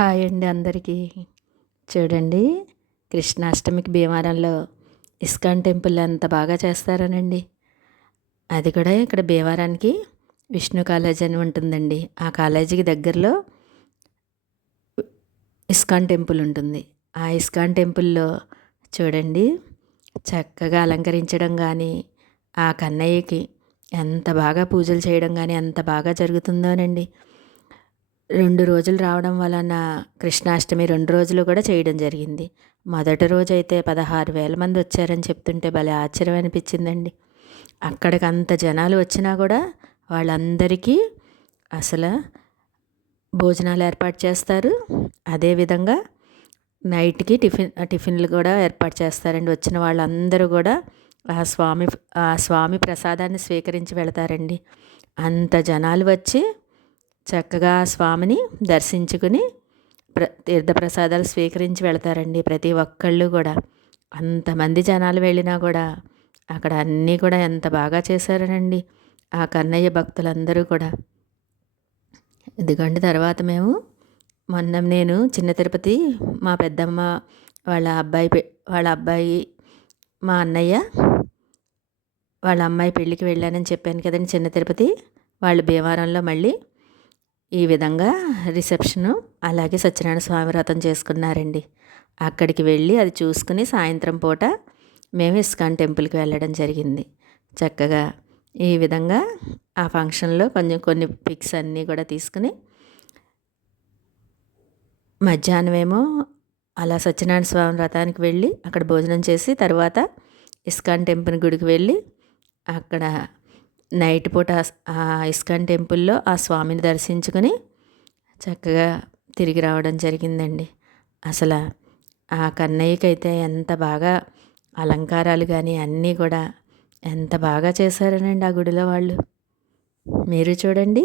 Hi అండి అందరికీ. చూడండి, కృష్ణాష్టమికి భీమవరంలో ఇస్కాన్ టెంపుల్ ఎంత బాగా చేస్తారోనండి. అది కూడా ఇక్కడ భీమవరానికి విష్ణు కాలేజ్ అని ఉంటుందండి. ఆ కాలేజీకి దగ్గరలో ఇస్కాన్ టెంపుల్ ఉంటుంది. ఆ ఇస్కాన్ టెంపుల్లో చూడండి, చక్కగా అలంకరించడం కానీ, ఆ కన్నయ్యకి ఎంత బాగా పూజలు చేయడం కానీ ఎంత బాగా జరుగుతుందోనండి. 2 రోజులు రావడం వలన కృష్ణాష్టమి 2 రోజులు కూడా చేయడం జరిగింది. మొదటి రోజైతే 16,000 మంది వచ్చారని చెప్తుంటే భలే ఆశ్చర్యం అనిపించిందండి. అక్కడికి అంత జనాలు వచ్చినా కూడా వాళ్ళందరికీ అసలు భోజనాలు ఏర్పాటు చేస్తారు. అదేవిధంగా నైట్‌కి టిఫిన్‌లు కూడా ఏర్పాటు చేస్తారండి. వచ్చిన వాళ్ళందరూ కూడా ఆ స్వామి ప్రసాదాన్ని స్వీకరించి వెళతారండి. అంత జనాలు వచ్చి చక్కగా ఆ స్వామిని దర్శించుకుని తీర్థప్రసాదాలు స్వీకరించి వెళతారండి ప్రతి ఒక్కళ్ళు కూడా. అంతమంది జనాలు వెళ్ళినా కూడా అక్కడ అన్నీ కూడా ఎంత బాగా చేశారనండి ఆ కన్నయ్య భక్తులందరూ కూడా. ఇదిగోండి, తర్వాత నేను చిన్న తిరుపతి మా పెద్దమ్మ వాళ్ళ అబ్బాయి మా అన్నయ్య వాళ్ళ అమ్మాయి పెళ్ళికి వెళ్ళానని చెప్పాను కదండి చిన్న తిరుపతి. వాళ్ళు భీమవరంలో మళ్ళీ ఈ విధంగా రిసెప్షను అలాగే సత్యనారాయణ స్వామి వ్రతం చేసుకున్నారండి. అక్కడికి వెళ్ళి అది చూసుకుని సాయంత్రం పూట మేము ఇస్కాన్ టెంపుల్కి వెళ్ళడం జరిగింది. చక్కగా ఈ విధంగా ఆ ఫంక్షన్లో కొన్ని పిక్స్ అన్నీ కూడా తీసుకుని మధ్యాహ్నమేమో అలా సత్యనారాయణ స్వామి వ్రతానికి వెళ్ళి అక్కడ భోజనం చేసి తర్వాత ఇస్కాన్ టెంపుల్ గుడికి వెళ్ళి అక్కడ నైట్ పూట ఆ ఇస్కాన్ టెంపుల్లో ఆ స్వామిని దర్శించుకొని చక్కగా తిరిగి రావడం జరిగిందండి. అసలు ఆ కన్నయ్యకైతే ఎంత బాగా అలంకారాలు కానీ అన్నీ కూడా ఎంత బాగా చేశారనండి ఆ గుడిలో వాళ్ళు. మీరు చూడండి.